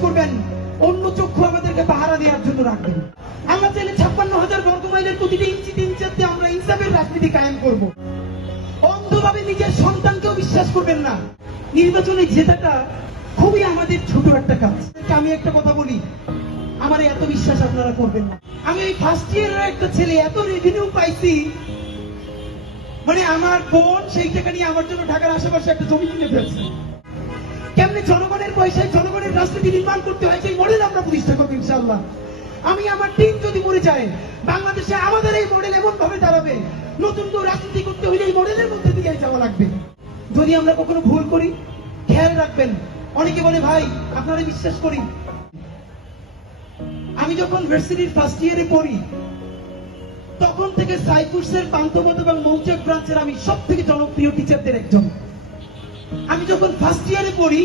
করবেন। অন্য চক্ষু আমাদেরকে পাহারা দেওয়ার জন্য রাখবেন। আমরা চাইলে ছাপ্পান্ন হাজার বর্গ মাইলের প্রতিটি ইঞ্চি, তিন চারতে আমরা ইনসাফের রাজনীতি কায়েম করব। অন্ধভাবে নিজের সন্তানকেও বিশ্বাস করবেন না। নির্বাচনে জেতাটা খুবই আমাদের ছোট একটা কাজ। আমি একটা কথা বলি, আমার এত বিশ্বাস আপনারা করবেন না। আমি ওই ফার্স্ট ইয়ারের একটা ছেলে, এত রেভিনিউ পাইছি। মানে আমার বোন সেই টাকা নিয়ে আমার জন্য ঢাকার আশেপাশে একটা জমি কিনে ফেলছে। কেমনে জনগণের পয়সায় জনগণের রাজনীতি নির্মাণ করতে হয় সেই মডেল আমরা প্রতিষ্ঠা করব ইনশাল্লাহ আমি আমার টিম যদি মরে যায়, বাংলাদেশে আমাদের এই মডেল এমন ভাবে দাঁড়াবে, নতুন কেউ রাজনীতি করতে হলে এই মডেলের মধ্যে দিয়ে যাওয়া লাগবে। যদি আমরা কখনো ভুল করি, খেয়াল রাখবেন। অনেকে বলে, ভাই, আপনারা বিশ্বাস করি আমি যখন ভার্সিটির ফার্স্ট ইয়ারে পড়ি, তখন থেকে সাইকুর্সের পান্থপথ এবং মৌচাক ব্রাঞ্চের আমি সব থেকে জনপ্রিয় টিচারদের একজন। আমি যখন ফার্স্ট ইয়ারে পড়ি,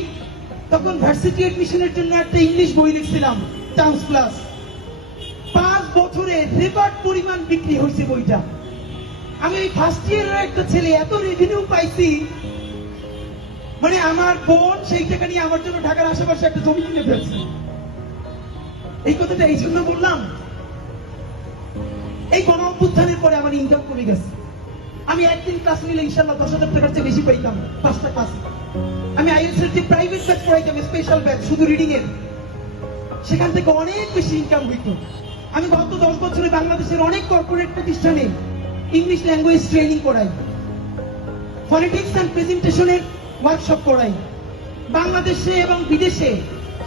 তখন ভার্সিটি এডমিশনের জন্য একটা ইংলিশ বই লিখছিলাম চান্স ক্লাস পাঁচ বছরে রেকর্ড পরিমাণ বিক্রি হয়েছে বইটা। আমি ওই ফার্স্ট ইয়ারের একটা ছেলে, এত রেভিনিউ পাইছি। মানে আমার বোন সেই টাকা নিয়ে আমার জন্য ঢাকার আশেপাশে একটা জমি কিনে ফেলছে। এই কথাটা এই জন্য বললাম। এই গণ অভ্যুত্থানের পরে আমার ইনকাম কমে গেছে। আমি একদিন ক্লাস নিলে ইনশাল্লাহ দশ হাজার টাকার চেয়ে বেশি পাইতাম, পাঁচটা ক্লাস আমি আইএলস এর যে প্রাইভেট ব্যাচ পড়াইতাম স্পেশাল ব্যাচ শুধু রিডিং এর, সেখান থেকে অনেক বেশি ইনকাম হইতো। আমি গত দশ বছরে বাংলাদেশের অনেক কর্পোরেট প্রতিষ্ঠানে ইংলিশ ল্যাঙ্গুয়েজ ট্রেনিং করাই। ফনেটিক্স অ্যান্ড প্রেজেন্টেশনের ওয়ার্কশপ করাই। বাংলাদেশে এবং বিদেশে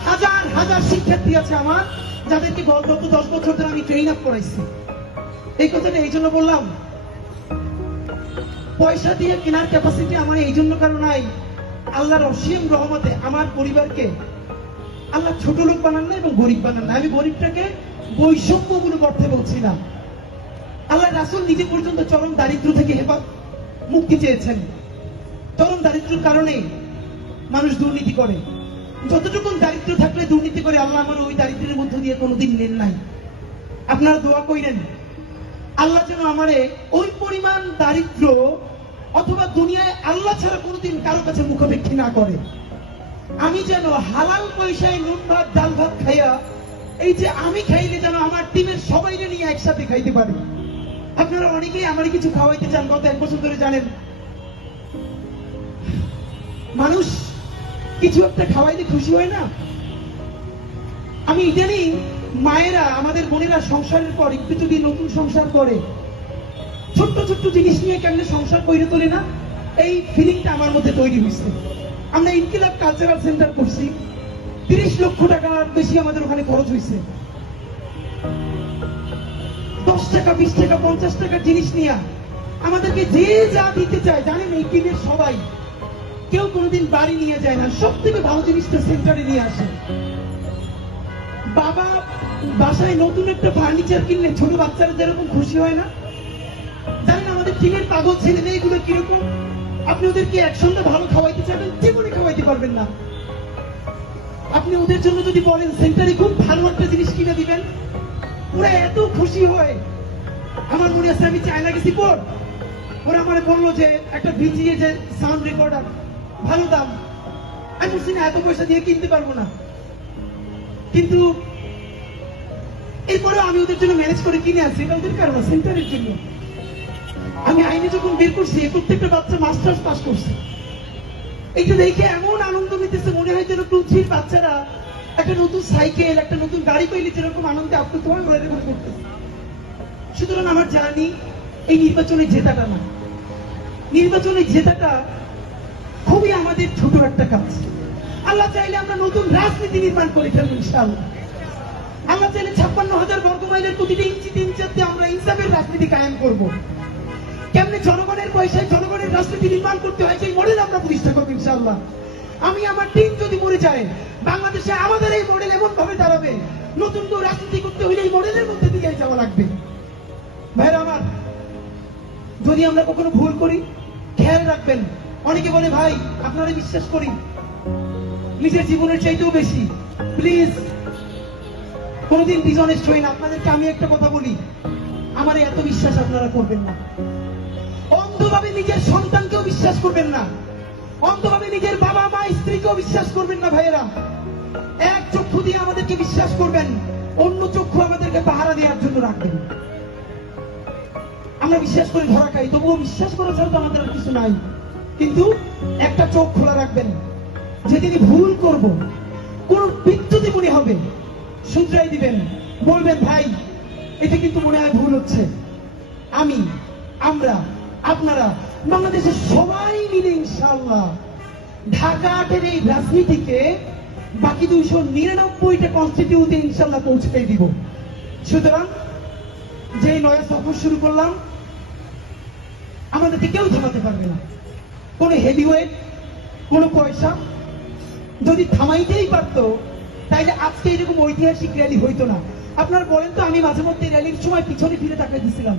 হাজার হাজার শিক্ষার্থী আছে আমার, যাদেরকে গত দশ বছর ধরে আমি ট্রেন আপ করাইছি। এই কথাটা এই জন্য বললাম পয়সা দিয়ে কেনার ক্যাপাসিটি আমার এই জন্য কারণ নাই। আল্লাহর অসীম রহমতে আমার পরিবারকে আল্লাহ ছোট লোক বানান না এবং গরিব বানান না আমি গরিবটাকে বৈষম্যগুলো করতে বলছি না। আল্লাহ রাসুল নিজে পর্যন্ত চরম দারিদ্র থেকে হেফাজ মুক্তি চেয়েছেন। চরম দারিদ্রের কারণে মানুষ দুর্নীতি করে। যতটুকু দারিদ্র থাকলে দুর্নীতি করে, আল্লাহ আমার ওই দারিদ্রের মধ্য দিয়ে কোনোদিন নেন নাই। আপনারা দোয়া কইলেন আল্লাহ যেন আমারে ওই পরিমাণ দারিদ্র অথবা দুনিয়ায় আল্লাহ ছাড়া কোনোদিন কারও কাছে মুখাপেক্ষী না করে। আমি যেন হালাল পয়সায় নুন ভাত, ডাল ভাত খাইয়া এই যে আমি খাইলে যেন আমার টিমের সবাইকে নিয়ে একসাথে খাইতে পারি। আপনারা অনেকেই আমার কিছু খাওয়াইতে চান, গত এক বছর ধরে জানেন। মানুষ কিছু একটা খাওয়াইতে খুশি হয় না। আমি ইদানিং মায়েরা, আমাদের বোনেরা সংসারের পর একটু যদি নতুন সংসার করে। ছোট্ট ছোট্ট জিনিস নিয়ে কেমনে সংসার করে তোলে না? এই ফিলিংটা আমার মধ্যে তৈরি হয়েছে আমরা ইনকিলাব কালচারাল সেন্টার করছি। তিরিশ লক্ষ টাকার বেশি আমাদের ওখানে খরচ হয়েছে দশ টাকা, বিশ টাকা, পঞ্চাশ টাকা জিনিস নিয়ে আমাদেরকে যে যা দিতে চায়, জানেন এই টিমের সবাই। কেউ কোনোদিন বাড়ি নিয়ে যায় না। সব থেকে ভালো জিনিসটা সেন্টারে নিয়ে আসে। বাবা, বাসায় নতুন একটা ফার্নিচার কিনলে ছোট বাচ্চারা যেরকম খুশি হয় না? জানেন আমাদের টিমের পাগল ছেলে মেয়েগুলো কীরকম? আপনি ওদেরকে একসঙ্গে ভালো খাওয়াইতে চাইবেন, জীবনে খাওয়াইতে পারবেন না। আপনি ওদের জন্য যদি বলেন, সেন্টারে খুব ভালো একটা জিনিস কিনে দিবেন। ওরা এত খুশি হয়। আমার মনে আছে আমি চায়না গেছি পর ওরা আমার বলল যে, একটা ভিজিয়ে যে সাউন্ড রেকর্ডার ভালো দাম। আমি বলছি, না, এত পয়সা দিয়ে কিনতে পারব না। কিন্তু এরপরেও আমি ওদের জন্য ম্যানেজ করে কিনে আনছি, এটা ওদের কারণ সেন্টারের জন্য। আমি আইনে যখন বের করছি প্রত্যেকটা বাচ্চা মাস্টার্স পাস করছে। এইটা দেখে এমন আনন্দ নিতেছে মনে হয় যেন টু থ্রির বাচ্চারা একটা নতুন সাইকেল একটা নতুন গাড়ি পাইলে যেরকম আনন্দে আপ্লুত হয় ওরা এরকম করতেছে। সুতরাং আমার জানি, এই নির্বাচনে জেতাটা না। নির্বাচনে জেতাটা খুবই আমাদের ছোট একটা কাজ। আল্লাহ চাইলে আমরা নতুন রাজনীতি নির্মাণ করে ফেলব, ইনশাআল্লাহ। আল্লাহ চাইলে ছাপ্পান্ন হাজার বর্গ মাইলের প্রতিটি ইঞ্চি, তিন চারতে আমরা ইনসাফের রাজনীতি কায়েম করব। কেমনে জনগণের পয়সায় জনগণের রাজনীতি নির্মাণ করতে হয় সেই মডেল আমরা প্রতিষ্ঠা করব ইনশাআল্লাহ। আমি আমার টিম যদি মরে যায়, বাংলাদেশে আমাদের এই মডেল এমন ভাবে দাঁড়াবে, নতুন কেউ রাজনীতি করতে হলে এই মডেলের মধ্যে দিয়ে যাওয়া লাগবে। ভাইরা আমার, যদি আমরা কখনো ভুল করি, খেয়াল রাখবেন। অনেকে বলে, ভাই, আপনারা বিশ্বাস করি, নিজের জীবনের চাইতেও বেশি। প্লিজ কোনোদিন ডিজনেস্ট হই আপনাদেরকে আমি একটা কথা বলি। আমার এত বিশ্বাস আপনারা করবেন না। অন্ধভাবে নিজের সন্তানকেও বিশ্বাস করবেন না। অন্ধভাবে নিজের বাবা, মা, স্ত্রীকেও বিশ্বাস করবেন না ভাইয়েরা। এক চক্ষু দিয়ে আমাদেরকে বিশ্বাস করবেন। অন্য চক্ষু আমাদেরকে পাহারা দেওয়ার জন্য রাখবেন। আমরা বিশ্বাস করে ধরা খাই তবুও বিশ্বাস করা ছাড়া তো আমাদের কিছু নাই। কিন্তু একটা চোখ খোলা রাখবেন। যেদিনই ভুল করব, কোন বিদ্যুতি মনে হবে শুধরাই দিবেন। বলবেন, ভাই, এটা কিন্তু মনে হয় ভুল হচ্ছে। আমি, আমরা, আপনারা, বাংলাদেশের সবাই মিলে ইনশাআল্লাহ ঢাকা আটের এই রাজনীতিকে বাকি দুইশো নিরানব্বইটা কনস্টিটিউতে ইনশাল্লাহ পৌঁছাই দিব। সুতরাং যে নয়া সফর শুরু করলাম আমাদেরকে কেউ থামাতে পারবে না। কোনো হেভিওয়েট কোনো পয়সা, যদি থামাইতেই পারতো তাইলে আজকে এরকম ঐতিহাসিক র্যালি হইতো না। আপনার বলেন তো, আমি মাঝে মধ্যে র্যালির সময় পিছনে ফিরে তাকিয়ে দিছিলাম।